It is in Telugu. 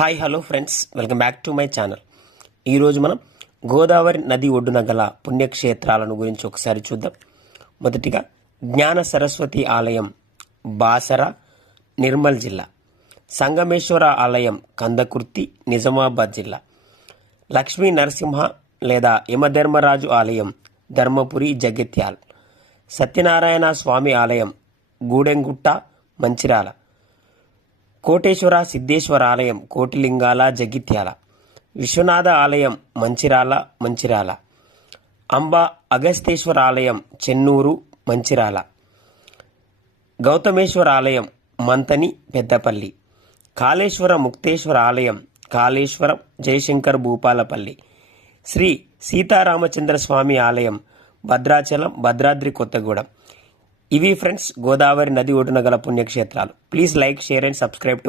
Hi hello friends, welcome back to my channel. ఈరోజు మనం గోదావరి నది ఒడ్డున గల పుణ్యక్షేత్రాలను గురించి ఒకసారి చూద్దాం. మొదటిగా జ్ఞాన సరస్వతి ఆలయం, బాసర, నిర్మల్ జిల్లా. సంగమేశ్వర ఆలయం, కందకుర్తి, నిజామాబాద్ జిల్లా. లక్ష్మీ నరసింహ లేదా యమధర్మరాజు ఆలయం, ధర్మపురి, జగిత్యాల్. సత్యనారాయణ స్వామి ఆలయం, గూడెంగుట్ట, మంచిర్యాల. కోటేశ్వర సిద్ధేశ్వర ఆలయం, కోటిలింగాల, జగిత్యాల. విశ్వనాథ ఆలయం, మంచిర్యాల. అంబ అగస్తేశ్వర ఆలయం, చెన్నూరు, మంచిర్యాల. గౌతమేశ్వర ఆలయం, మంతని, పెద్దపల్లి. కాళేశ్వర ముక్తేశ్వర ఆలయం, కాళేశ్వరం, జయశంకర్, భూపాలపల్లి. శ్రీ సీతారామచంద్ర స్వామి ఆలయం, భద్రాచలం, భద్రాద్రి కొత్తగూడెం. ఇవి ఫ్రెండ్స్ గోదావరి నది ఒడ్డున గల పుణ్యక్షేత్రాలు. Please like, share and subscribe to